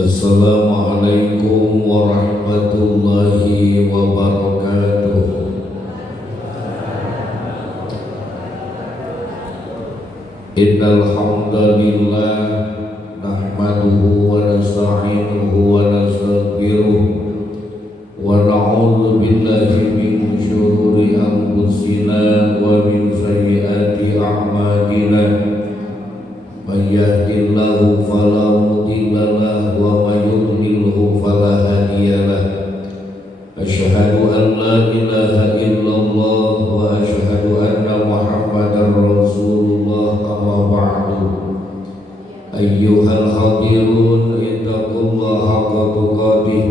Assalamualaikum warahmatullahi wabarakatuh. Innal hamdalillah nahmaduhu wa nasta'inuhu wa nastaghfiruh wa na'udzu billahi min syururi anfusina wa min sayyiati a'malina. May yahdihillahu fala mudilla lahu wa may yudlilhu fala hadiya lahu. Asyhadu an la ilaha illallah wa asyhadu anna Muhammadar Rasulullah. Amma ba'du. Ayyuhal hadirun ittaqullaha haqqa tuqatih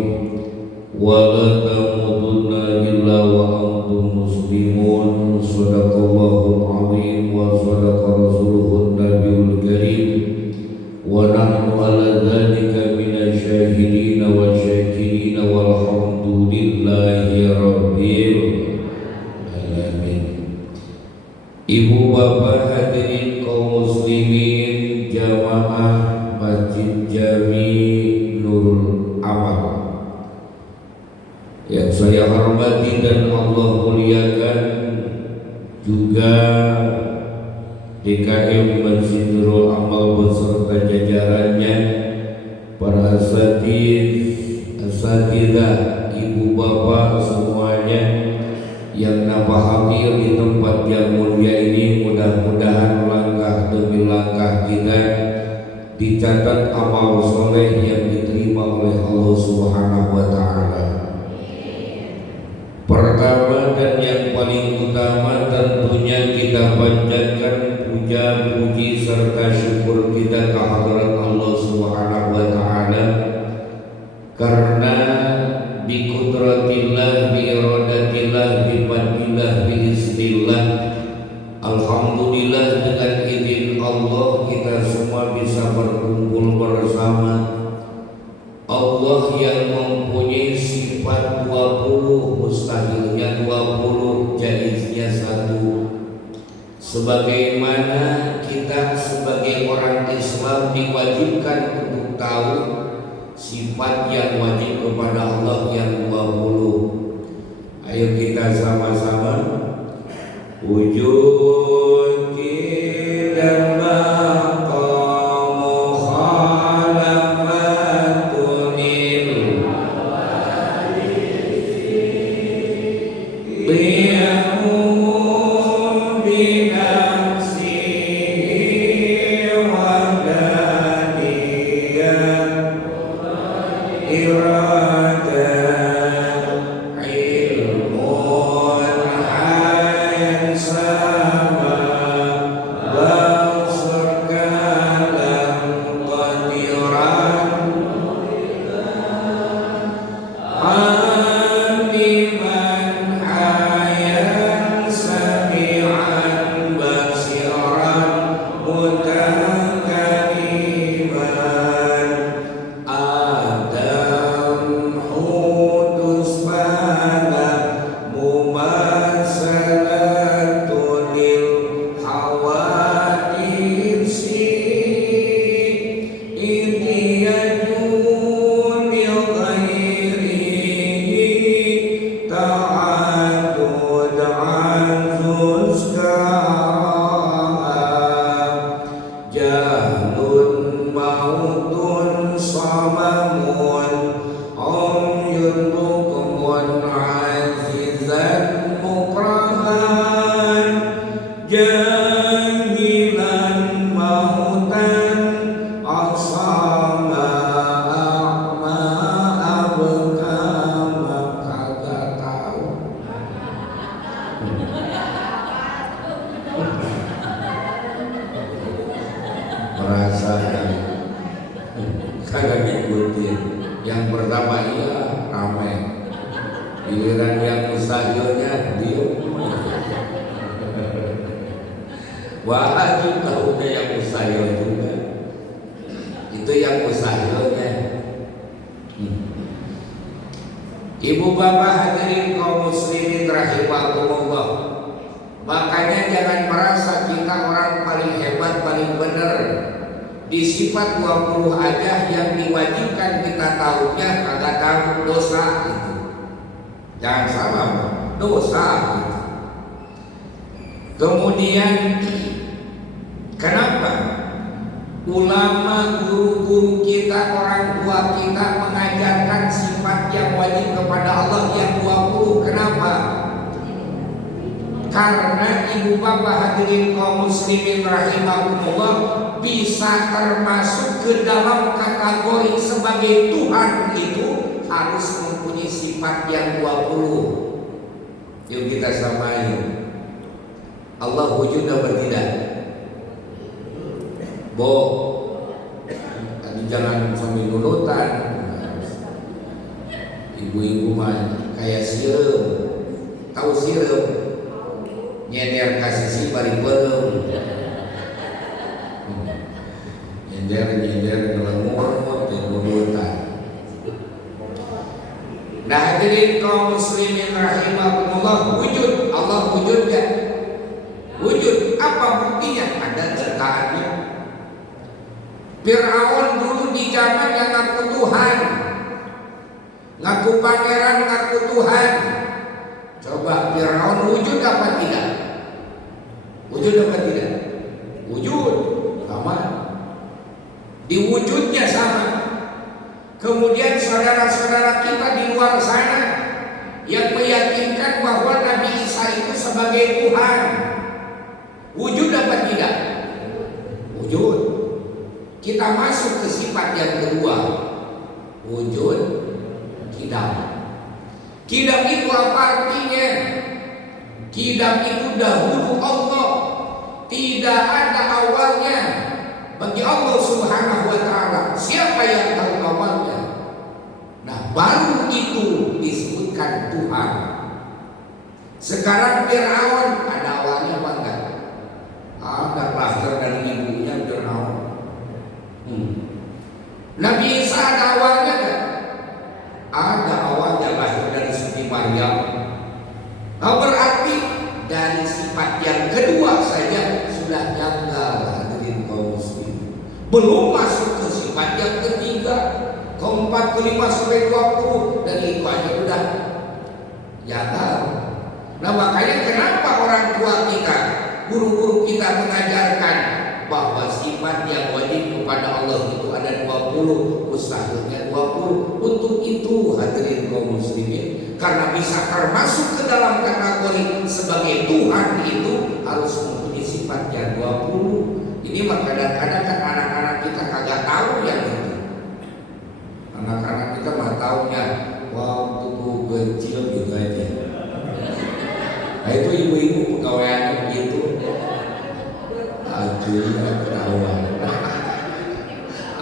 wa la tamutunna illa wa antum muslimun. Shadaqallahul azim wa shadaqa rasuluhun nabiyul karim wa nahnu ala dzalika minasyahidin wa syakirin walhamdulillahi rabbil alamin. Ibu bapak hadirin kaum muslimin jamaah Masjid Jami Nurul Amal yang saya hormati dan Allah muliakan, juga DKM Masjid Nurul Amal beserta jajarannya, para asatidzah, ibu bapak semuanya yang nambah hadir di tempat yang mulia ini. Mudah-mudahan langkah demi langkah kita dicatat amal soleh yang diterima oleh Allah Subhanahu wa Ta'ala. Pertama dan yang paling utama tentunya kita panjatkan puja, puji serta syukur kita ke hadirat Allah Subhanahu wa Ta'ala, karena bi qudratillah, bi iradatillah, bi fadlillah, bi iznillah, alhamdulillah, dengan izin Allah kita semua bisa berkumpul bersama. Allah yang mempunyai sifat 20, mustahilnya 20, jaiznya 1. Sebagaimana kita sebagai orang Islam diwajibkan untuk tahu sifat yang wajib kepada Allah yang 20. Ayo kita sama-sama wujud dan kagak ngikutin. Yang pertama iya ramai, giliran yang mustahilnya diem. Wajib tahunya yang mustahil juga, itu yang mustahilnya. Ibu bapak hadirin kaum muslimin rahimakumullah, makanya jangan merasa kita orang paling hebat, paling benar. Di sifat 20 aja yang diwajibkan kita tahunya kagak tahu dosa itu. Jangan salah, dosa itu. Kemudian kenapa ulama, guru-guru kita, orang tua kita mengajarkan sifat yang wajib kepada Allah yang 20? Kenapa? Karena ibu bapak hadirin kaum muslimin rahimahumullah bisa termasuk ke dalam kategori sebagai Tuhan itu harus mempunyai sifat yang 20. Yuk kita samain. Allah wujud atau tidak? Bo, tadi jangan sambil nunutan. Ibu-ibu mah kayak sirup. Tahu sirup? Nyender kasih si bari belum. Nyender ngelemut dan nunutan. Nah hadirin kaum muslimin rahimahumullah, wujud Allah wujud gak? Wujud. Apa buktinya? Ada cetakannya. Fir'aun dulu di zaman yang ngaku Tuhan, ngaku pangeran, ngaku Tuhan. Coba Fir'aun wujud apa tidak? Wujud apa tidak? Wujud. Sama. Di wujudnya sama. Kemudian saudara-saudara kita di luar sana yang meyakinkan bahwa Nabi Isa itu sebagai Tuhan, wujud apa tidak? Wujud. Kita masuk ke sifat yang kedua, wujud kidam. Kidam itu apa artinya? Kidam itu dahulu Allah, tidak ada awalnya bagi Allah Subhanahu wa Ta'ala. Siapa yang tahu awalnya? Nah, baru itu disebutkan Tuhan. Sekarang Fir'aun ada awalnya apa enggak? Ada lahir dari ibunya Fir'aun. Nabi Isa ada awalnya enggak? Ada awalnya, lahir dari Siti Maryam. Nah, berarti dari sifat yang kedua saja sudah janggal hadirin kaum muslimin. Belum masuk ke sifat yang ketiga, keempat, kelima sampai 20, dan itu aja udah janggal. Nah makanya kenapa orang tua kita, guru-guru kita mengajarkan bahwa sifat yang wajib kepada Allah itu ada 20, mustahilnya 20. Untuk itu hadirin kaum muslimin, karena bisa termasuk ke dalam kategori sebagai Tuhan itu harus mempunyai sifat yang 20. Ini mah kadang-kadang kan anak-anak kita kagak tahu yang itu. Anak-anak kita mah taunya waktu kecil gitu aja. Nah itu ibu-ibu pegawaiannya begitu. Aduh, ketahuan.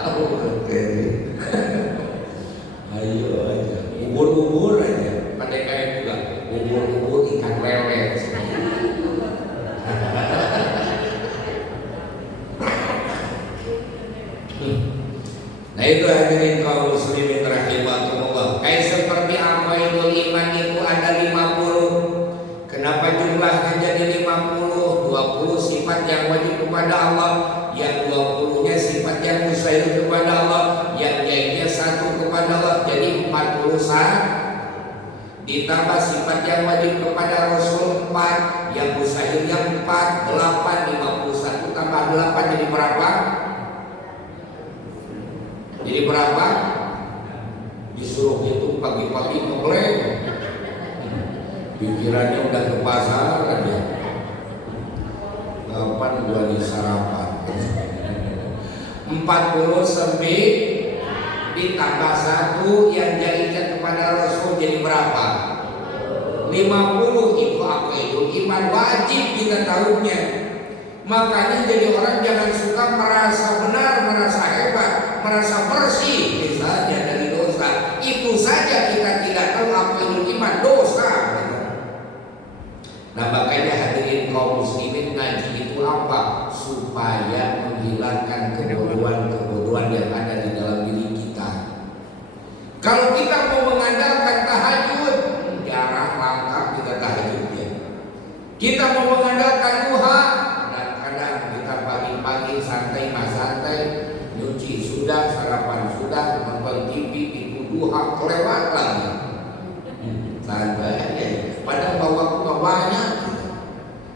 Oke. Ayo aja, ubur-ubur aja. Pada kayak juga ubur-ubur ikan lele. Nah itu hadirin kaum muslimin rahimahumullah. Kayak seperti aqwaidul iman itu ada 50. Kenapa jumlahnya jadi 50? 20 sifat yang wajib kepada Allah, yang 20-nya sifat yang mustahil kepada Allah, yang lainnya 1 kepada Allah, jadi 41. Ditambah sifat yang wajib kepada Rasul 4, yang mustahilnya 4, 8, 51 tambah 8 jadi berapa? Jadi berapa? Disuruh hitung pagi-pagi ngeblank. Pikirannya udah ke pasar aja. Kapan gua di sarapan? 49 ditambah 1 yang jadikan kepada Rasul jadi berapa? 50. Itu apa itu? Iman wajib kita tahunya. Makanya jadi orang jangan suka merasa benar, merasa hebat, merasa bersih misalnya dari dosa. Itu saja kita tidak tahu apa itu iman, dosa. Nah makanya hadirin kaum muslimin, ngaji itu apa? Supaya menghilangkan kebodohan-kebodohan yang ada di dalam diri kita. Kalau kita mau mengandalkan tahajud, jarang langkah kita tahajudnya. Kita mau mengandalkan duha, kadang-kadang kita pagi-pagi santai mas santai, duha kelewat lagi. Santai, padahal bawa banyak.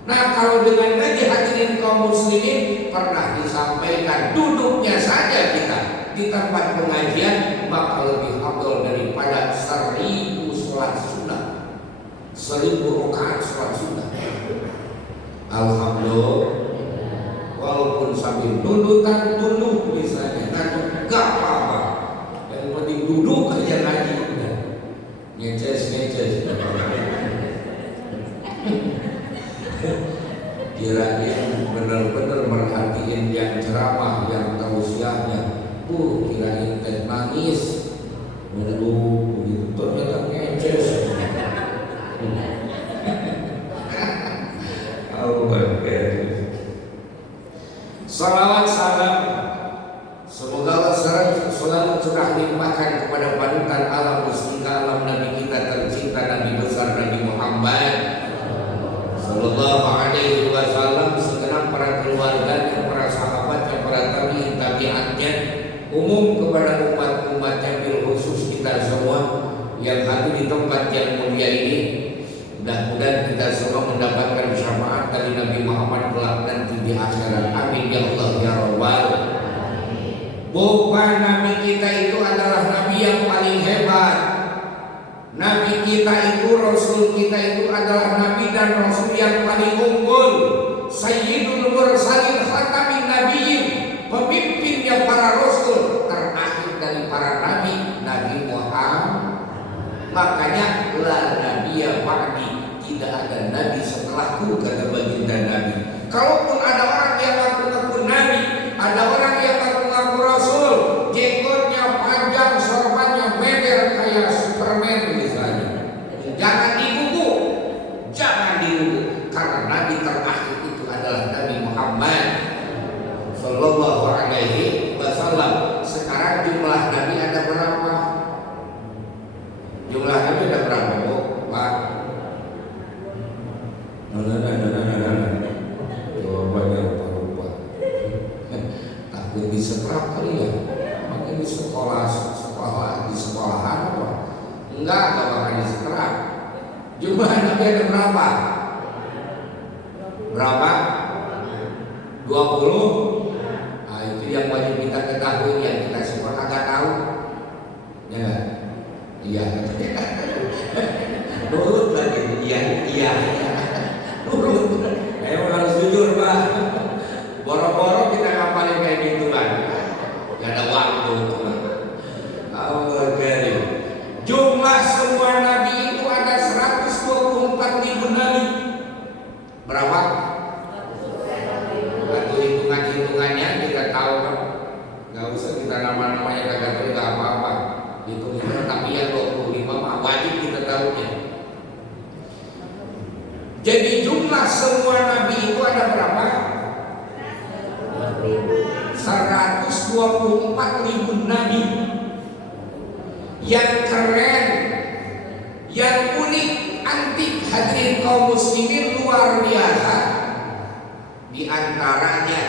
Nah, kalau dengan lagi hadirin kaum muslimin pernah disampaikan, duduknya saja kita di tempat pengajian maka lebih afdal daripada 1000 sholat sunnah, 1000 rakaat sholat sunnah. Alhamdulillah, walaupun sambil nudutan dulu misalnya, gak apa-apa. Yang penting duduk aja ngaji, ngeces. Kirain benar-benar merhatiin yang ceramah, yang tausiahnya. Kirain teh nangis, menunggu gitu, ternyata ngeces. Salawat salam semoga Allah selalu curah limpahkan kepada panutan alam mustika, alam Nabi kita tercinta, Nabi besar Nabi Muhammad Sallallahu Alaihi Wasallam, segenap para keluarganya, para sahabatnya, para tabi'atnya, umum kepada umat-umatnya, bil khusus kita semua yang hadir di tempat yang mulia ini. Mudah-mudahan kita semua mendapatkan syafaat dari Nabi Muhammad kelak nanti di akhirat. Amin ya Allah ya Rabbal. Bukan Nabi kita itu adalah Nabi yang paling hebat. Nabi kita itu, Rasul kita itu adalah Nabi dan Rasul yang paling unggul. Sayyidul Mursalin Khatamin Nabiyyin, pemimpinnya para Rasul, terakhir dari para Nabi, Nabi Muhammad. Makanya la nabiyya ba'di, tidak ada nabi setelahku, kata baginda Nabi. Kalaupun ada orang yang ngaku-ngaku nabi, ada orang yang ngaku-ngaku rasul, jenggotnya panjang, sorbannya meter kayak Superman misalnya, jangan digugu, karena nabi terakhir itu adalah Nabi Muhammad Sallallahu Alaihi Wasallam. Sekarang jumlah nabi ada berapa? Jumlah nabi ada berapa, Bu? Pak? Jawabannya lupa. Takut disetrap kali ya? Mungkin di sekolah di sekolahan apa? Enggak bakal disetrap. Jumlah nabi ada berapa? Berapa? 20? Nah, itu yang wajib kita ketahui, yang kita semua kagak tahu. Ya enggak? Iya. Nurut lagi. Iya. Nurut. Emang harus jujur, Pak. Boro-boro kita ngapalin kayak gitu kan. Gak ada waktu. Allah karim. Jumlah semua nabi itu ada 124.000 nabi. Berapa? Atau hitungannya kita tahu kan. Gak usah kita nama-namanya kagak tahu, gak apa-apa. Itu tapi yang 25 mah wajib kita tahunya. Jadi jumlah semua nabi itu ada berapa? 124.000 nabi. Yang keren, yang unik, antik, hadirin kaum muslimin, luar biasa. Di antaranya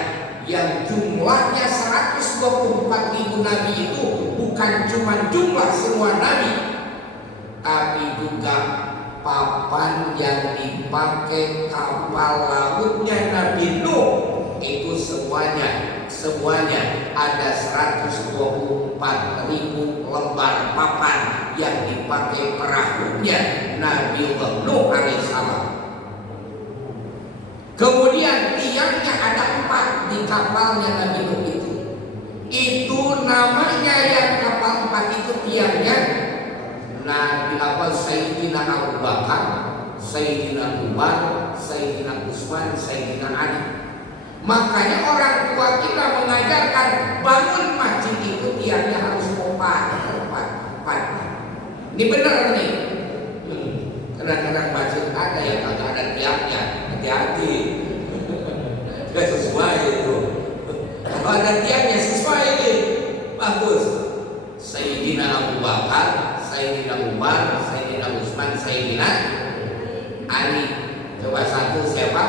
yang jumlahnya 124.000 nabi itu bukan cuma jumlah semua nabi, tapi juga papan yang dipakai kapal lautnya Nabi Nuh itu semuanya ada 124.000 lembar papan yang dipakai perahunya Nabi Nuh alaihissalam. Kemudian tiangnya ada 4 di kapalnya Nabi Nuh itu namanya yang kapal 4 itu tiangnya Nabi Sayyidina Abu Bakar, Sayyidina Umar, Sayyidina Utsman, Sayyidina Ali. Makanya orang tua kita mengajarkan bangun masjid itu tiangnya harus 4. Ini benar nih. Kadang-kadang masjid ada yang kagak ada tiangnya, hati-hati. Gak sesuai itu. Kalau ada tiangnya sesuai ini, bagus. Sayyidina Abu Bakar, Sayyidina Umar, Sayyidina Utsman, Sayyidina Ali. Coba satu siapa?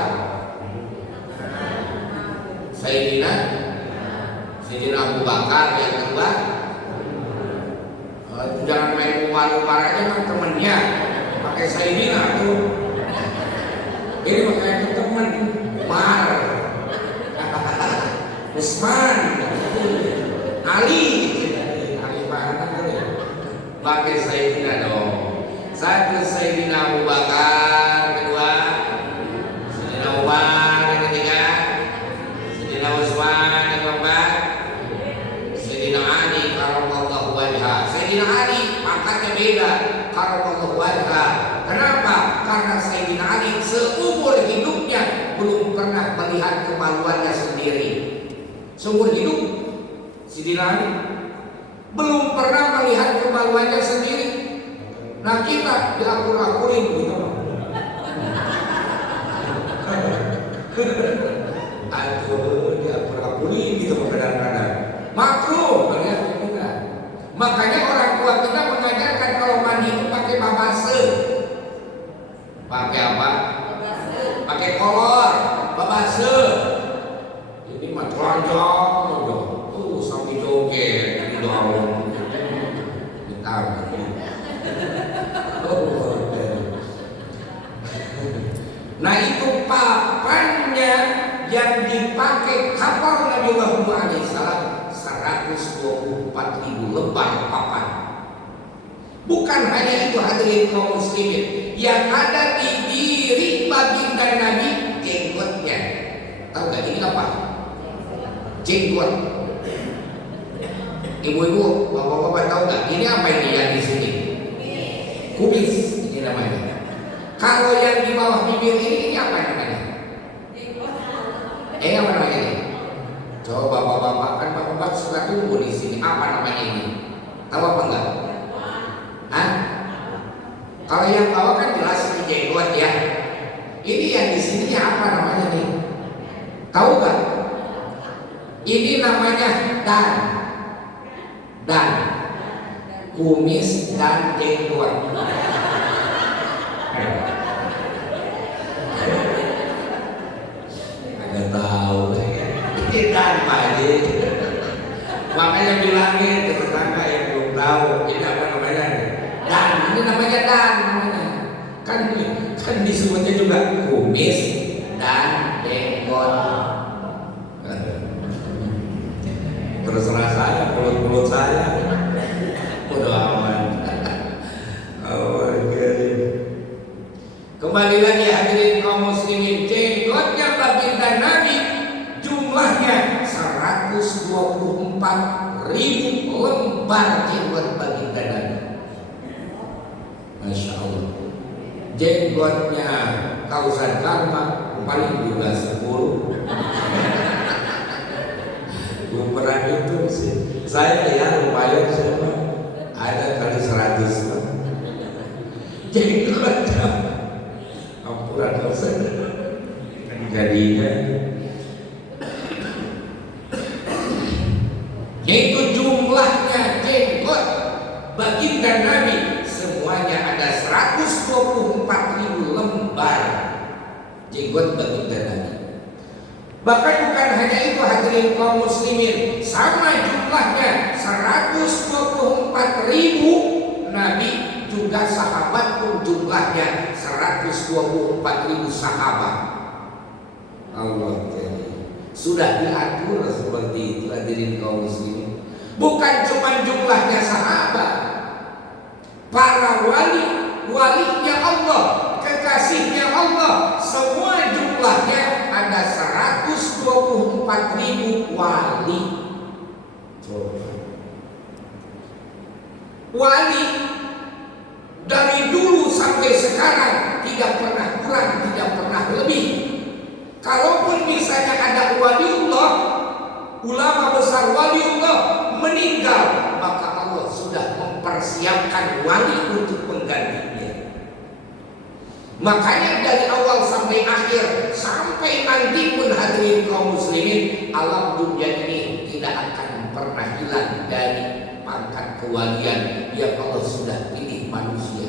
Sayyidina Abu Bakar. Yang kedua, jangan Umar aja kan temennya pakai Sayyidina tuh. Ini makanya itu temen Umar, Usman, Ali mana pakai Sayyidina dong. Satu Sayyidina Abu Bakar, kedua Sayyidina Umar, yang ketiga Sayyidina Utsman, yang keempat Sayyidina Ali karramallahu wajhah. Sayyidina Ali pangkatnya beda, karramallahu wajhah. Kenapa? Karena Sayyidina Ali seumur hidupnya belum pernah melihat kemaluannya sendiri. Seumur hidup Sayyidina Ali belum pernah melihat kemaluannya sendiri. Nah kita diakur-akurin gitu. Aduh, diakur-akurin gitu kadang-kadang. Makruh melihat itu enggak. Makanya orang tua kita mengajarkan kalau mandi itu pakai babase. Pakai apa? Pakai kolor, babase. Ini mah telanjang, sampai joget di dalam. Nah itu papannya yang dipakai kapal Nabi Muhammad SAW 124.000 lembar papan. Bukan hanya itu hadirin kaum muslimin, yang ada di diri baginda Nabi jenggotnya. Tahu gak ini apa? Jenggot. Ibu-ibu, bapak-bapak tahu nggak? Ini apa ini yang di sini? Kumis ini namanya. Kalau yang di bawah bibir ini apa namanya? Apa namanya ini? Coba bapak-bapak, kan bapak-bapak suka tunggu di sini. Apa namanya ini? Tahu apa enggak? Hah? Kalau yang bawah kan jelas ini jenggot ya. Ini yang di sini apa namanya nih? Tahu nggak? Ini namanya dan kumis dan jenggot. Agak tahu ini dan Pak Haji. Makanya bilangin ke tetangga yang belum tahu ini apa namanya. Dan ini namanya namanya. Kan disebutnya juga kumis dan jenggot. Terserah saya, mulut saya bodo amat. Kembali lagi hadirin kaum muslimin, jenggotnya baginda Nabi jumlahnya 124.000 lembar jenggot baginda Nabi. Masya Allah. Jenggotnya Kausan Karma paling juga 10. Belum pernah itu sih. Saya ya lumayan siapa ada kali 100. Jadi kerja ampuran dosa jadinya. Yaitu jumlahnya jenggot baginda Nabi semuanya ada 124.000 lembar jenggot baginda Nabi. Bahkan bukan hanya itu hadirin kaum muslimin, sama jumlahnya 124.000 Nabi juga sahabat pun jumlahnya 124.000 sahabat. Allah sudah diatur seperti itu hadirin kaum muslimin. Bukan cuma jumlahnya sahabat, para walinya Allah, kekasihnya Allah, semua jumlahnya ada 124.000 wali. Wali dari dulu sampai sekarang tidak pernah kurang, tidak pernah lebih. Kalaupun misalnya ada waliullah, ulama besar waliullah meninggal, maka Allah sudah mempersiapkan wali untuk menggantinya. Makanya dari awal sampai akhir, sampai nanti pun hadirin kaum muslimin, alam dunia ini tidak akan pernah hilang dari pangkat kewalian yang Allah sudah pilih manusia.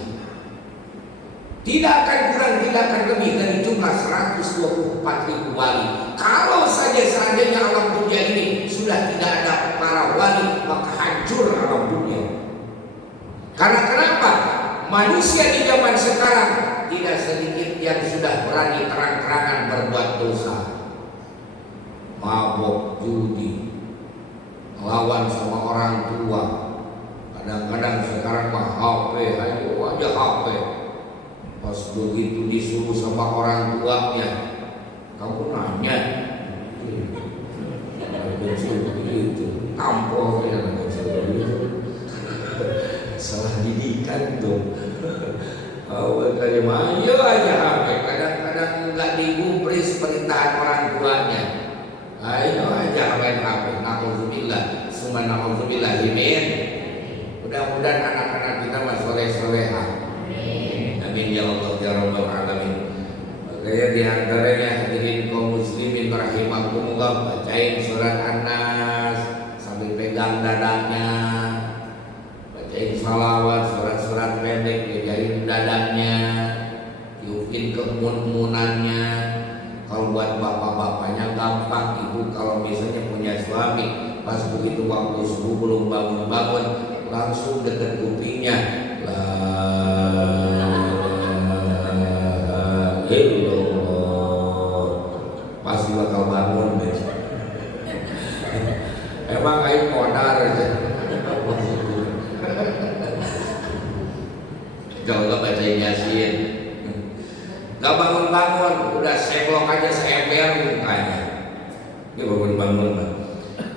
Tidak akan kurang, tidak akan lebih dari jumlah 124.000 wali. Kalau saja seandainya alam dunia ini sudah tidak ada para wali, maka hancur alam dunia. Karena kenapa? manusia di zaman sekarang tidak sedikit yang sudah berani terang-terangan berbuat dosa, mabok, judi, melawan sama orang tua. Kadang-kadang sekarang mah HP, ayo aja HP. Pas begitu disuruh sama orang tuanya, kamu nanya, kecil begitu, tampol ya kecil begitu, salah didikan tuh. Awal kali ayo aja HP, kadang-kadang nggak digubris perintahan orang tuanya. Ayo aja main HP, na'udzubillah, summa na'udzubillah himin. Mudah-mudahan anak-anak kita masih soleh-solehah. Amin ya Allah ya Rabbal alamin. Makanya di antaranya hadirin kaum muslimin rahimakumullah, bacain surat An-Nas sambil pegang dadanya. Bacain salawat, surat-surat pendek diajarin dadanya, tiupin kemun-munannya. Kalau buat bapak-bapaknya gampang, ibu kalau misalnya punya suami, pas begitu waktu subuh belum bangun-bangun, langsung dekat kupingnya, la ilaha illallah, pasti bakal bangun deh. Emang aing modar aja. Coba bacain Yasin, gak bangun-bangun, udah seblok aja seember mukanya. Ini bangun-bangun.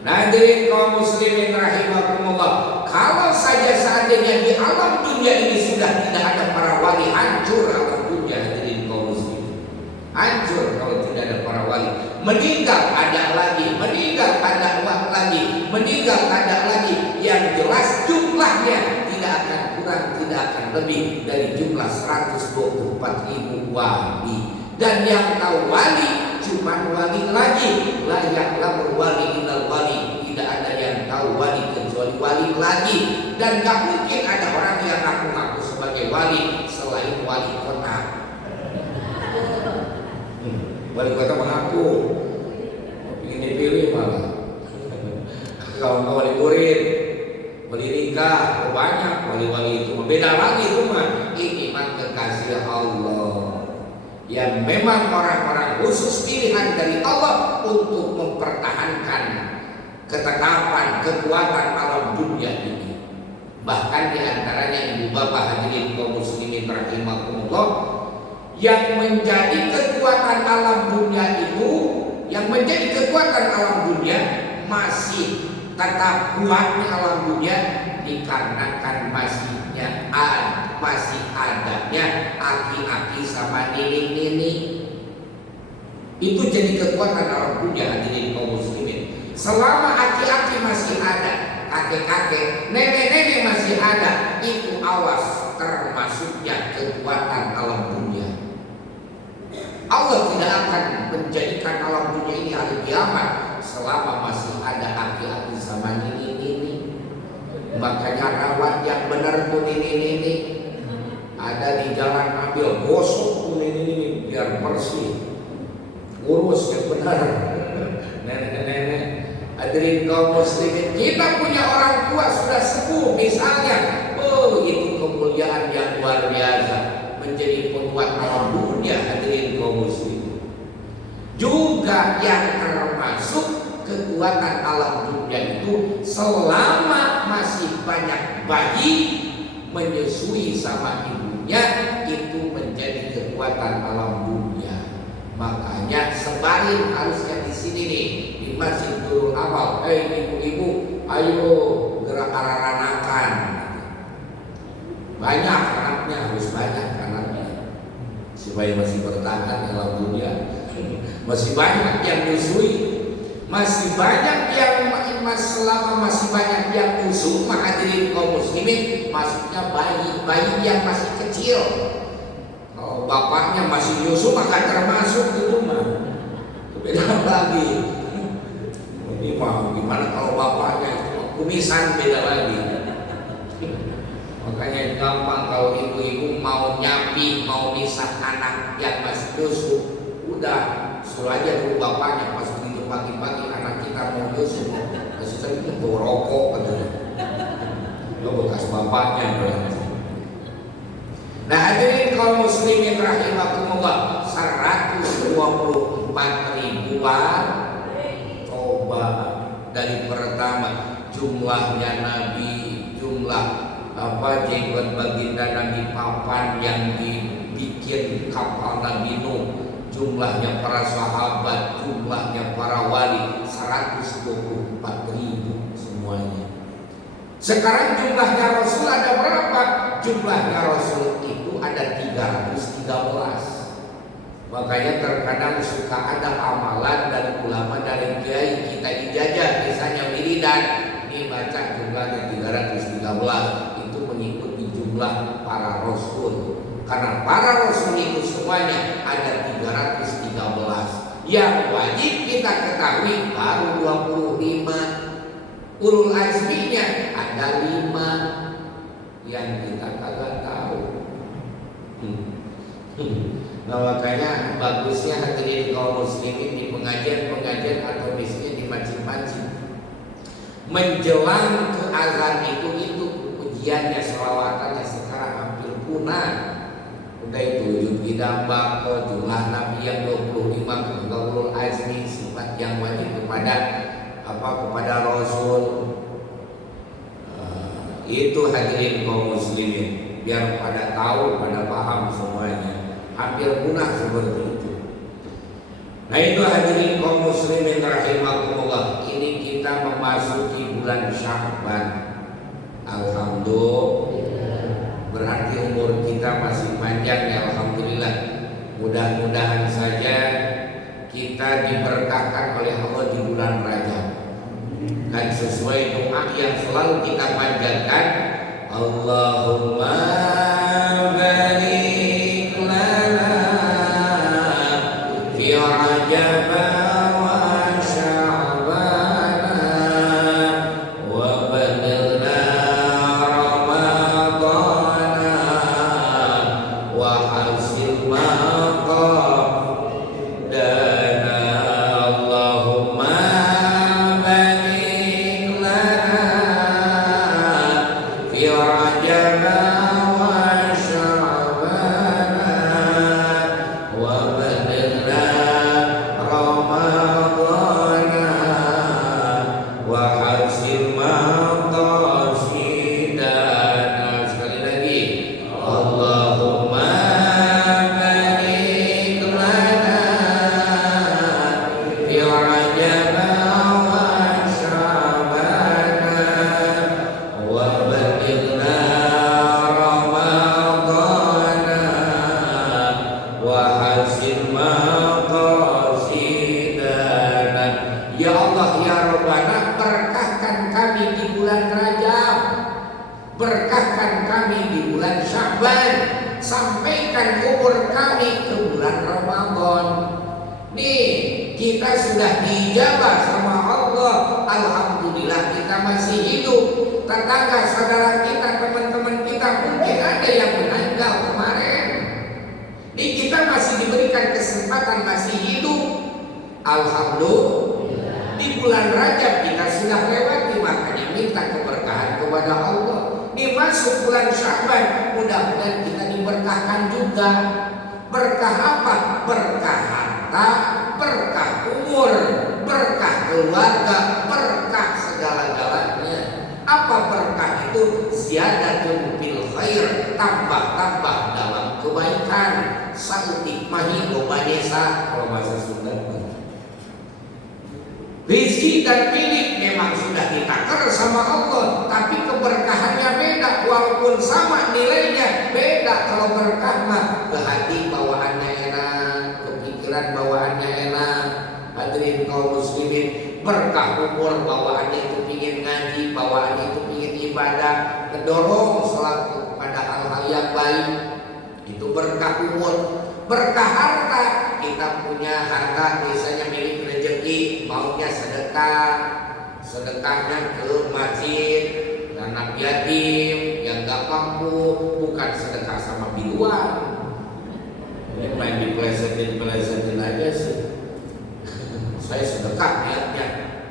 Nah, hadirin kaum muslimin rahimakumullah, kalau saja seandainya di alam dunia ini sudah tidak ada para wali, hancur alam dunia. Hadirin kaum muslimin, hancur kalau tidak ada para wali. Meninggal ada lagi, meninggal ada lagi, meninggal ada lagi. Yang jelas jumlahnya tidak akan kurang, tidak akan lebih dari jumlah 124.000 wali. Dan yang tahu wali cuma wali lagi, la ya'lamul wali illal wali. Tidak ada yang tahu wali kecuali wali lagi. Dan gak mungkin ada orang yang ngaku-ngaku sebagai wali selain wali kota. Wali kota mengaku ingin dipilih malah. Kalau wali murid, wali nikah, banyak wali-wali itu. Beda lagi itu mah. Ini mah kekasih Allah yang memang orang-orang khusus pilihan dari Allah untuk mempertahankan ketetapan kekuatan alam dunia ini. Bahkan diantaranya ibu bapak hadirin kaum muslimin rahimakumullah, yang menjadi kekuatan alam dunia itu, yang menjadi kekuatan alam dunia masih tetap kuatnya alam dunia dikarenakan masih adanya aki-aki sama nini-nini. Itu jadi kekuatan alam dunia hadirin kaum muslimin. Selama aki-aki masih ada, kakek-kakek, nenek-nenek masih ada, itu awas termasuknya kekuatan alam dunia. Allah tidak akan menjadikan alam dunia ini hari kiamat selama masih ada aki-aki sama nini-nini. Makanya rawat yang benar tuh nini-nini. Ada di jalan ambil gosok tuh nini-nini biar bersih. Urus yang benar. Nenek-nenek, hadirin kaum muslimin, kita punya orang tua sudah sepuh misalnya, itu kemuliaan yang luar biasa, menjadi penguat alam dunia. Hadirin kaum muslimin, juga yang termasuk kekuatan alam dunia itu selama masih banyak bayi menyusui sama ibunya, itu menjadi kekuatan alam dunia. Makanya sebarin harusnya di sini nih di Masjid Nurul Amal, ibu-ibu, ayo gerak aranakan. Banyak anaknya, harus banyak anaknya supaya masih bertahan dalam dunia. Masih banyak yang menyusui, masih banyak yang selama masih banyak yang musuh. Hadirin kaum muslimin, maksudnya bayi yang masih kecil. Kalau bapaknya masih nyusu maka termasuk di rumah. Beda lagi. Ini mah gimana kalau bapaknya itu kumisan, beda lagi. Makanya gampang kalau ibu-ibu mau nyapi, mau misah anak yang masih nyusu, udah suruh aja dulu bapaknya. Pas begitu pagi-pagi anak kita mau nyusu, masih sering bawa rokok katanya. Lo bekas bapaknya berarti. Nah hadirin kaum muslimin rahimakumullah, 124 ribuan. Coba dari pertama jumlahnya Nabi, jumlah jenggot baginda Nabi papan yang dibikin kapal Nabi Nuh, jumlahnya para sahabat, jumlahnya para wali, 124 ribu semuanya. Sekarang jumlahnya Rasul ada berapa? Jumlahnya Rasul itu ada 313. Makanya terkadang suka ada amalan dari ulama, dari kiai kita ijazah, misalnya wiridan, ini baca jumlahnya 313, itu mengikuti jumlah para Rasul. Karena para Rasul itu semuanya ada 313. Yang wajib kita ketahui baru 25. Ulul azminya ada 5 yang kita kagak tahu. Nah makanya bagusnya hadirin kaum muslimin di pengajian-pengajian atau biasanya di masjid-masjid menjelang ke azan itu ujiannya, selawatannya sekarang hampir punah. Udah itu wujud bidang bako, jumlah nabi yang 25, ulul azmi, sifat yang wajib kepada kepada Rasul. Itu hadirin kaum muslimin, biar pada tahu, pada paham semuanya. Hampir punah seperti itu. Nah itu hadirin kaum muslimin rahimakumullah, ini kita memasuki bulan Sya'ban. Alhamdulillah, berarti umur kita masih panjang ya, alhamdulillah. Mudah-mudahan saja kita diberkahkan oleh Allah di bulan Rajab. Dan sesuai doa yang selalu kita panjatkan, Allahumma barik lana fi Rajab wa Sya'ban wa balighna Ramadhan wa hasil maqasidana. Allahumma ya Allah ya Rabbana, berkahkan kami di bulan Rajab, berkahkan kami di bulan Sya'ban, sampaikan umur kami ke bulan Ramadan. Nih kita sudah dijabah sama Allah, alhamdulillah kita masih hidup. Tetangga saudara kita, teman-teman kita mungkin ada yang meninggal kemarin. Nih kita masih diberikan kesempatan, masih hidup, alhamdulillah. Di bulan Rajab kita sudah lewati, makanya minta keberkahan kepada Allah. Ini masuk bulan Sya'ban, mudah-mudahan kita diberkahkan juga. Berkah apa? Berkah harta, berkah umur, berkah keluarga, berkah segala-galanya. Apa berkah itu? Ziyadatun fil khair, tambah-tambah dalam kebaikan. Sautik mahi gobanesa, kalau bahasa Sunda. Rizki dan milik memang sudah ditakar sama Allah, tapi keberkahannya beda. Walaupun sama nilainya, beda. Kalau berkah mah ke hati bawaannya enak, kepikiran bawaannya enak. Hadirin kaum muslimin, berkah umur bawaannya itu pingin ngaji, bawaannya itu pingin ibadah, kedorong selalu kepada hal-hal yang baik. Itu berkah umur. Berkah harta, kita punya harta biasanya milik rezeki, maunya sedekah, sedekahnya ke masjid, anak yatim yang gak mampu, bukan sedekah sama biluan. Ini main dipelesetin aja sih. Saya sedekah niatnya,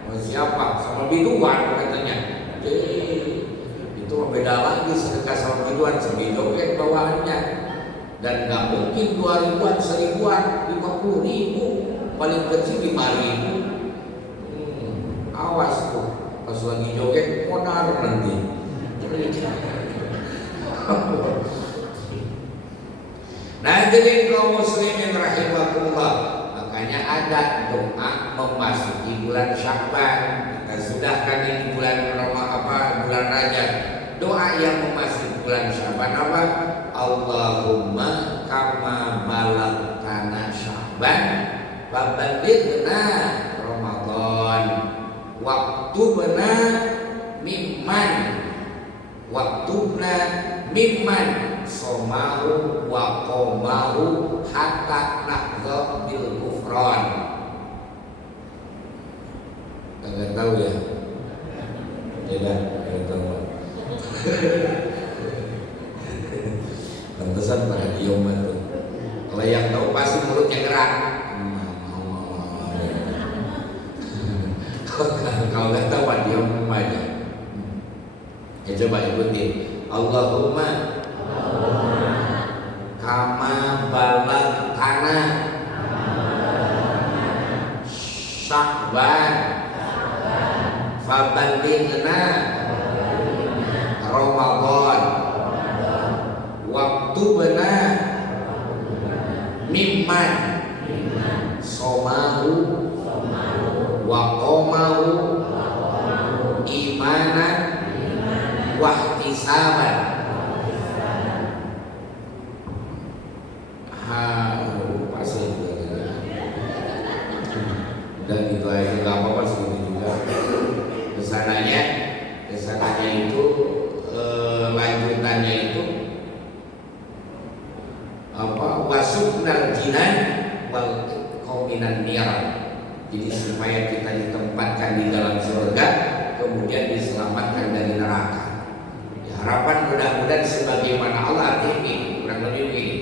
sama siapa? Sama biluan katanya. Jadi itu beda lagi, sedekah sama biluan, sebidoket bawaannya. Dan nggak mungkin 2.000-an, 1.000-an, 50.000, paling kecil 5.000. Awas tuh, pas lagi joget modar nanti. Nah, jadi kaum muslimin rahimakumullah, makanya ada doa memasuki bulan Sya'ban. Kita sudahkan ini bulan bulan Rajab. Doa yang memasuki bulan Sya'ban apa? Allahumma kama balagtana Sya'ban faballighna Ramadan waktubna mimman somahu wa qomahu hatta nahza bil kufran. Enggak tahu ya? Tidak tahu. Pantesan pada diem banget. Kalau yang tahu pasti mulutnya gerak. Kalau nggak tahu diem aja. Ya coba ikuti. Allahumma kama balagtana Sya'ban faballighna Ramadan waktubna mimman somahu wa qomahu imanan wahtisaban. Pasti dan itu aja nggak apa-apa seperti juga. Kesananya itu lanjutannya itu wasuknal jinan wal qauminan niran. Jadi supaya kita ditempatkan di dalam surga, kemudian diselamatkan dari neraka. Ya, harapan mudah-mudahan sebagaimana Allah ini, kurang lebih begini.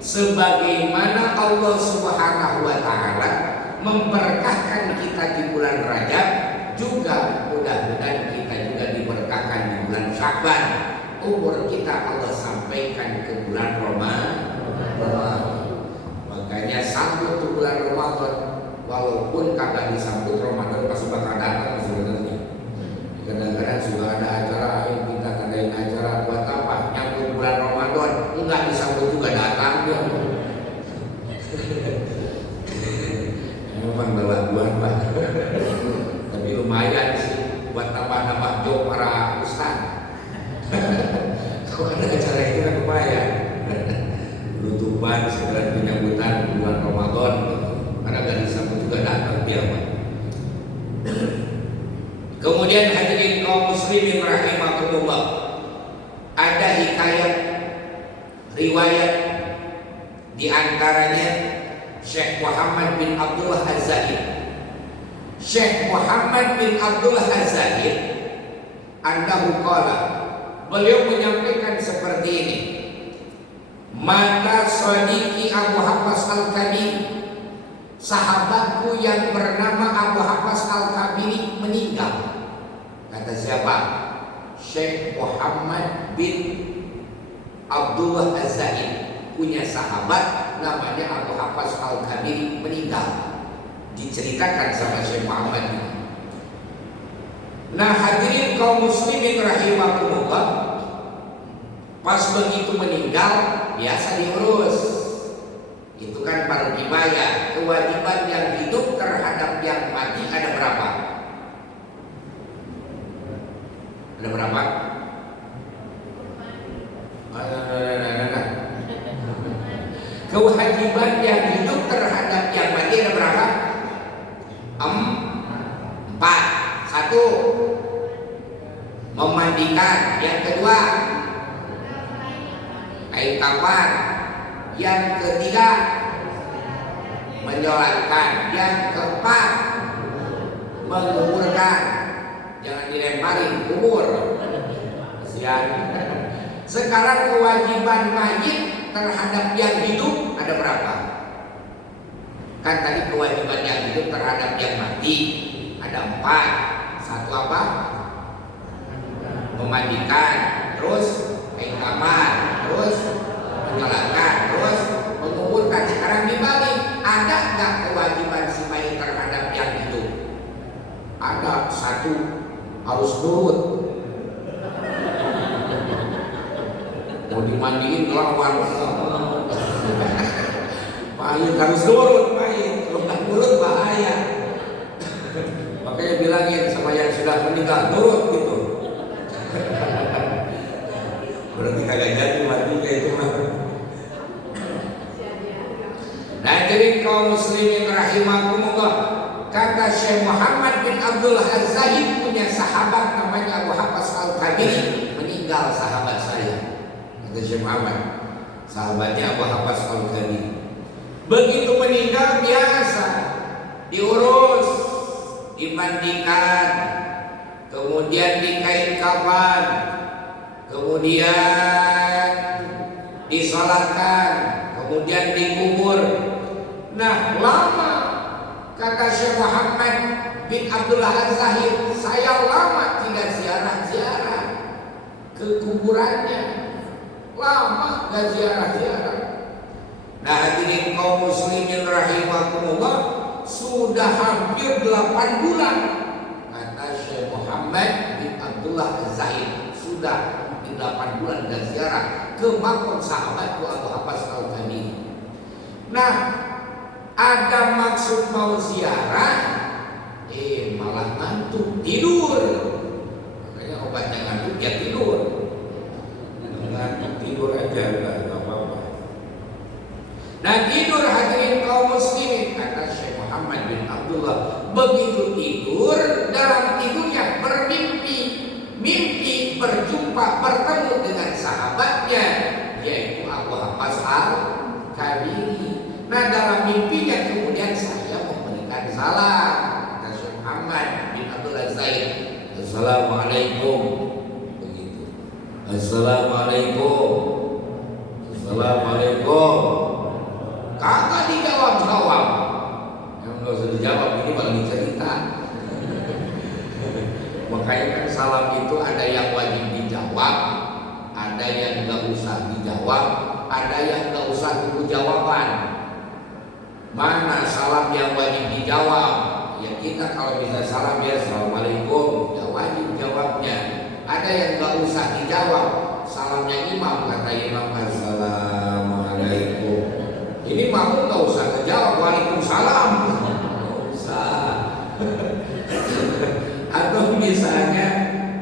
Sebagaimana Allah Subhanahu wa taala memberkahkan kita di bulan Rajab, juga mudah-mudahan kita juga diberkahkan di bulan Sya'ban. Umur kita Allah sampaikan ke bulan Ramadan. Makanya sambut bulan Ramadan, walaupun kagak disambut Ramadan pasti bakal datang sebenarnya. Kadang-kadang sudah ada acara, ayo kita ngadain acara buat apa? Nyambut bulan Ramadan, enggak disambut juga datang dia. Memang belaguan Pak. Tapi lumayan sih buat tambah-tambah job para ustaz. Kalau ada acara itu kan lumayan. Penutupan segera penyambutan bulan Ramadan, karena gak disambut juga datang dia Pak. Kemudian hadirin kaum muslimin rahimakumullah, ada hikayat riwayat di antaranya Syekh Muhammad bin Abdullah Az-Zahid. Syekh Muhammad bin Abdullah Az-Zahid annahu qala, beliau menyampaikan seperti ini. Mata sadiqi Abu Haffaz Al-Kabiri, sahabatku yang bernama Abu Haffaz Al-Kabiri meninggal. Kata siapa? Syekh Muhammad bin Abdullah Az-Zahid punya sahabat namanya Abu Haffaz Al-Kabiri meninggal. Diceritakan sama Syekh Muhammad. Nah, hadirin kaum muslimin rahimakumullah, pas begitu meninggal biasa diurus. Itu kan baru dibayar. Kewajiban yang hidup terhadap yang mati ada berapa? Ada berapa? Kewajiban yang hidup terhadap yang mati ada berapa? 4. 1, memandikan. Yang kedua, kain kafan. Yang ketiga, menyolatkan. Yang keempat, menguburkan. Jangan dilemparin kubur. Kasihan. Sekarang kewajiban mayit terhadap yang hidup ada berapa? Kan tadi kewajiban yang hidup terhadap yang mati ada 4. 1 apa? Memandikan. Terus kain kamar. Terus menyolatkan. Terus harus nurut. Mau dimandiin lawan. Pahit harus nurut, pahit. Kalau nggak nurut bahaya. Makanya bilangin sama yang sudah meninggal, nurut gitu. Berarti kagak jadi mandinya itu mah. Nah, jadi kaum muslimin rahimakumullah, kata Syekh Muhammad bin Abdul Az-Zahid punya sahabat namanya Abu Hafs Al-Kabiri, meninggal sahabat saya. Kata Syekh Muhammad, sahabatnya Abu Hafs Al-Kabiri. Begitu meninggal biasa diurus, dimandikan, kemudian dikait kafan, kemudian disolatkan, kemudian dikubur. Nah, lama, kata Syekh Muhammad bin Abdullah Az-Zahid, saya lama tidak ziarah-ziarah ke kuburannya, lama gak ziarah-ziarah. Nah, hadirin kaum muslimin rahimakumullah, sudah hampir 8 bulan, kata Syekh Muhammad bin Abdullah Az-Zahid, sudah 8 bulan gak ziarah ke makam sahabatku Abu Hafs Al-Kabiri. Nah, ada maksud mau ziarah, malah ngantuk, tidur. Makanya obatnya ngantuk ya tidur. Ngantuk tidur aja nggak apa-apa. Nah, tidur hadirin kaum muslimin, kata Syekh Muhammad bin Abdullah, begitu tidur, dalam tidurnya bermimpi, mimpi berjumpa, bertemu dengan sahabatnya, yaitu Abu Hafs Al-Kabiri. Nah, dalam mimpinya kemudian saya memberikan salam, kata Syekh Muhammad bin Abdul Az-Zahid, Assalamualaikum, begitu. Assalamualaikum, Assalamualaikum. Kagak dijawab-jawab. Yang nggak usah dijawab, ini malah dicerita. Makanya kan salam itu ada yang wajib dijawab, ada yang nggak usah dijawab, ada yang nggak usah tunggu jawaban. Mana salam yang wajib dijawab? Ya kita kalau bisa salam ya Assalamualaikum, ya wajib jawabnya. Ada yang nggak usah dijawab, salamnya imam, kata imam Assalamualaikum. Ini makmum nggak usah dijawab, Waalaikumsalam. Nggak usah. Atau misalnya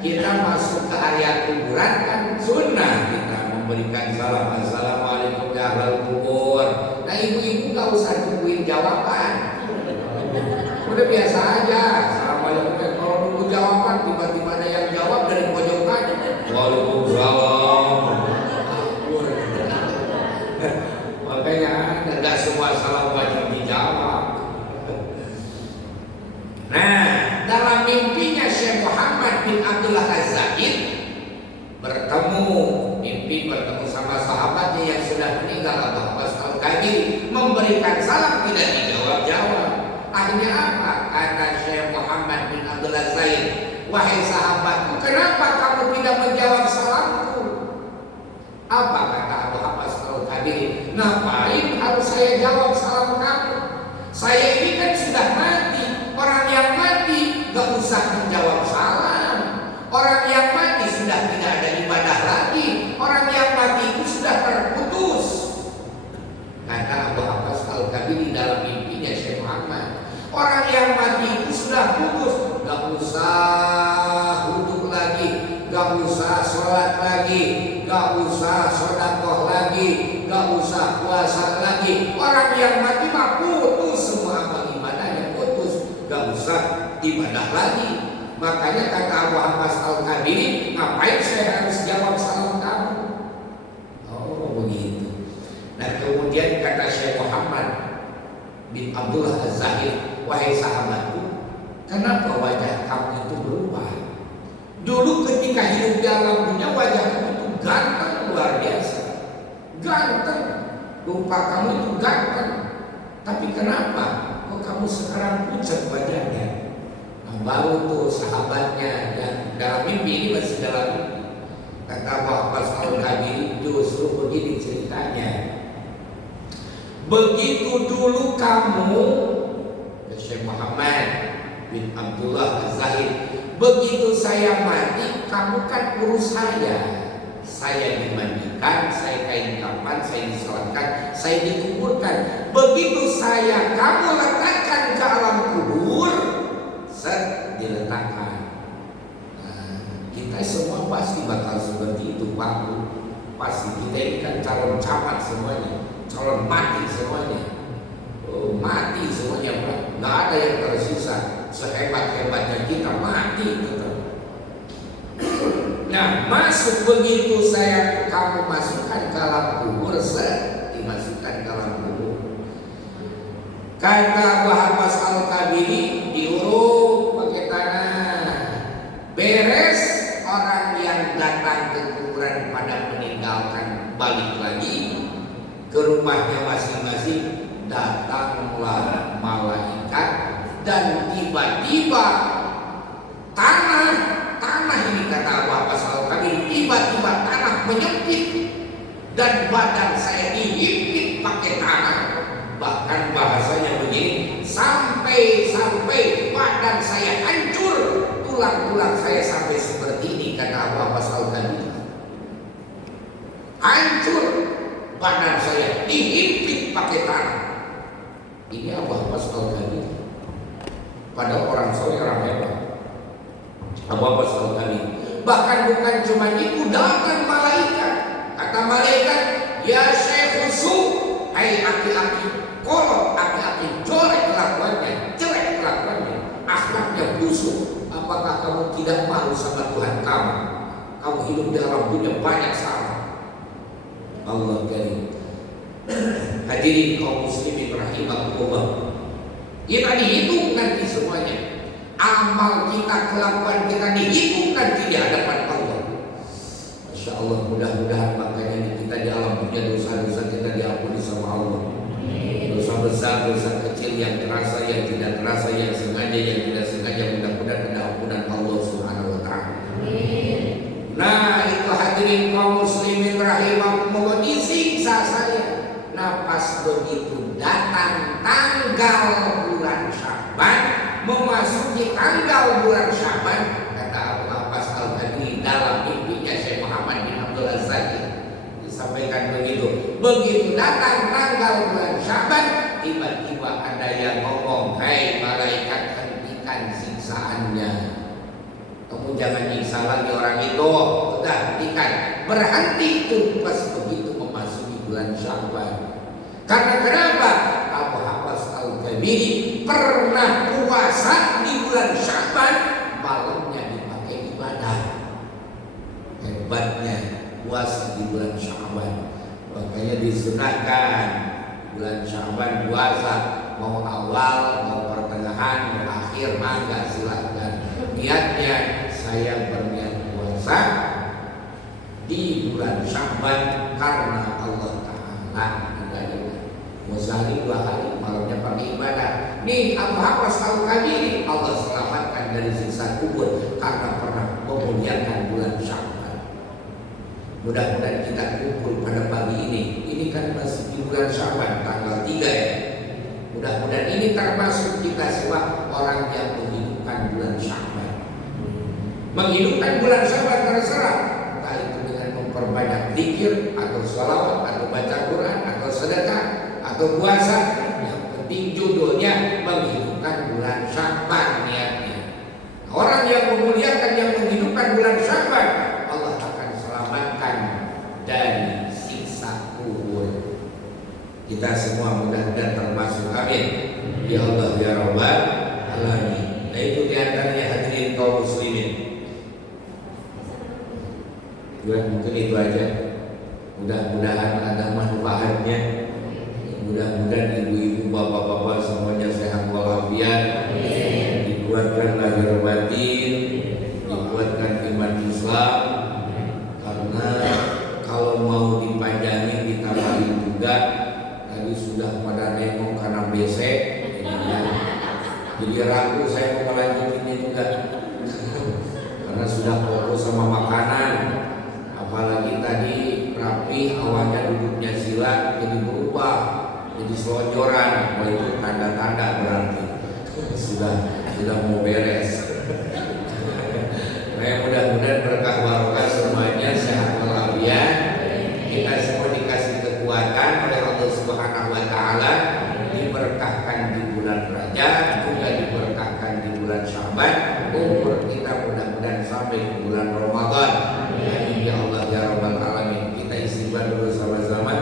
kita masuk ke area kuburan kan sunnah kita memberikan salam, Assalamualaikum ya ahlal kubur. Nah, ibu-ibu nggak usah nungguin jawaban, udah biasa aja. Assalamualaikum. Kalau nunggu jawaban tiba-tiba ada yang jawab dari pojokan, Waalaikumsalam. Makanya nggak semua salam wajib dijawab. Nah, dalam mimpinya Syekh Muhammad bin Abdullah Az-Zahid mimpi bertemu sama sahabatnya yang sudah meninggal Abu Hafs Al-Kabiri, memberikan salam tidak dijawab-jawab. Akhirnya apa? Kata Syekh Muhammad bin Abdullah Az-Zahid, wahai sahabatku, kenapa kamu tidak menjawab salamku? Apa kata Abu Hafs Al-Kabiri? Ngapain harus saya jawab salam kamu? Saya ini kan sudah mati. Orang yang mati gak usah menjawab salam. Orang yang mati sudah tidak ada ibadah lagi. Orang yang mati itu sudah terputus. Kata Abu Hafs Al-Kabiri dalam mimpinya Syekh Muhammad, orang yang mati itu sudah putus. Gak usah duduk lagi, gak usah sholat lagi, gak usah sedekah lagi, gak usah puasa lagi. Orang yang mati mah putus, semua amal ibadahnya putus, gak usah ibadah lagi. Makanya kata Abu Hafs Al-Kabiri, ngapain saya harus jawab salam kamu? Oh begitu. Nah, kemudian kata Syekh Muhammad bin Abdullah Az-Zahid, wahai sahabatku, kenapa wajah kamu itu berubah? Dulu ketika hidup di alam dunia wajah kamu itu ganteng luar biasa, ganteng, rupa kamu itu ganteng. Tapi kenapa kok kamu sekarang pucat wajahnya? Nah, baru tuh sahabatnya yang dalam mimpi, ini masih dalam mimpi, kata Abu Hafs Al-Kabiri, justru begini ceritanya. Begitu dulu kamu, Syekh Muhammad, bin Abdullah Az-Zahid, begitu saya mati kamu kan urus saya dimandikan, saya kain kafan, saya disolatkan, saya dikuburkan. Begitu kamu letakkan ke alam kubur, diletakkan. Nah, kita semua pasti bakal seperti itu Pak. Pasti kita ini kan calon camat semuanya, calon mati semuanya. Mati semuanya Pak, nggak ada yang tersisa. Sehebat-hebatnya kita mati gitu. Nah, masuk begitu kamu masukkan ke alam kubur, dimasukkan ke alam kubur. Kata Abu Hafiz Al-Kabiri, diuruk pakai tanah. Beres orang yang datang ke kuburan pada meninggalkan, balik lagi ke rumahnya masing-masing. Datanglah malaikat dan tiba-tiba tanah ini, kata Abu Hafiz Al-Kabiri, tiba-tiba tanah menyempit dan badan saya dihimpit pakai tanah. Bahkan bahasanya begini, sampai badan saya hancur, tulang-tulang saya sampai seperti ini, kata Abu Hafiz Al-Kabiri. Hancur badan saya dihimpit pakai tanah. Ini Abu Hafiz Al-Kabiri, pada orang soleh, orang hebat. Abu Hafiz Al-Kabiri. Bahkan bukan cuma itu, datang malaikat. Kata malaikat, ya Syekh Husu, hai aki-aki, kolot aki-aki, jelek kelakuannya, akhlaknya busuk. Apakah kamu tidak malu sama Tuhan kamu? Kamu hidup di alam dunia banyak salah. Allah karim. Hadirin kaum muslimin rahimakumullah. Kita dihitung nanti semuanya. Amal kita, kelakuan kita dihitung nanti di hadapan Allah. Masya Allah, mudah-mudahan makanya kita di alam dunia dosa-dosa kita diampuni sama Allah. Dosa besar, dosa kecil, yang terasa, yang tidak terasa, yang sengaja, yang tidak sengaja, mudah-mudahan ada ampunan Allah Subhanahu wa Ta'ala. Nah, itu hadirin kaum muslimin rahimakumullah, disiksa saya. Nah, pas begitu datang tanggal bulan Syaban, memasuki tanggal bulan Syaban, kata Abu Hafiz Al-Kabiri dalam mimpinya Syekh Muhammad bin Abdul Az-Zahid, disampaikan begitu. Begitu datang tanggal bulan Syaban, tiba-tiba ada yang ngomong, hai malaikat, hentikan siksaannya. Kamu jangan nyiksa lagi orang itu, udah hentikan. Berhenti itu pas begitu memasuki bulan Syaban. Karena kenapa? Abu Hafiz Al-Kabiri pernah puasa di bulan Syaban, malamnya dipakai ibadah. Hebatnya puasa di bulan Syaban. Makanya disunahkan bulan Syaban puasa, mau awal, mau pertengahan, mau akhir, mangga silakan. Niatnya saya berniat puasa di bulan Syaban karena Allah Ta'ala. Mau sehari 2 hari, malamnya pakai ibadah. Nih Abu Hafiz Al-Kabiri, Allah selamatkan dari siksa kubur karena pernah memuliakan bulan Syaban. Mudah-mudahan kita kumpul pada pagi ini. Ini kan masih di bulan Syaban, tanggal 3 ya. Mudah-mudahan ini termasuk kita semua orang yang menghidupkan bulan Syaban. Menghidupkan bulan Syaban terserah, entah itu dengan memperbanyak zikir atau sholawat atau baca Quran atau sedekah atau puasa. Yang penting judulnya menghidupkan bulan Syaban niatnya. Orang yang memuliakan, yang menghidupkan bulan Syaban, Allah akan selamatkan dari siksa kubur. Kita semua mudah-mudahan termasuk, amin ya Allah ya Rabbal alamin. Nah, itu diantaranya hadirin kaum muslimin. Mungkin itu aja. Mudah-mudahan ada manfaatnya. Mudah-mudahan ibu-ibu, bapak-bapak semuanya sehat walafiat, dikuatkan lahir batin, dikuatkan iman Islam. Karena kalau mau dipanjangin ditambahin juga, tadi sudah pada nengok karena besek, jadi ragu saya mau melanjutinnya juga. Karena sudah fokus sama makanan. Apalagi tadi rapi, awalnya duduknya sila jadi berubah, jadi selonjoran. Wah, itu tanda-tanda berarti sudah sudah mau beres. Nah, mudah-mudahan berkah barokah semuanya, sehat walafiat. Kita semua dikasih kekuatan oleh Allah Subhanahu wa taala, diberkahkan di bulan Rajab, juga diberkahkan di bulan Syaban. Umur kita mudah-mudahan sampai ke bulan Ramadan. Amin ya Allah ya rabbal alamin. Kita istighfar dulu sama-sama.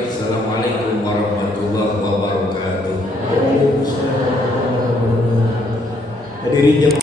Assalamualaikum warahmatullahi wabarakatuh. Hadirin jemaah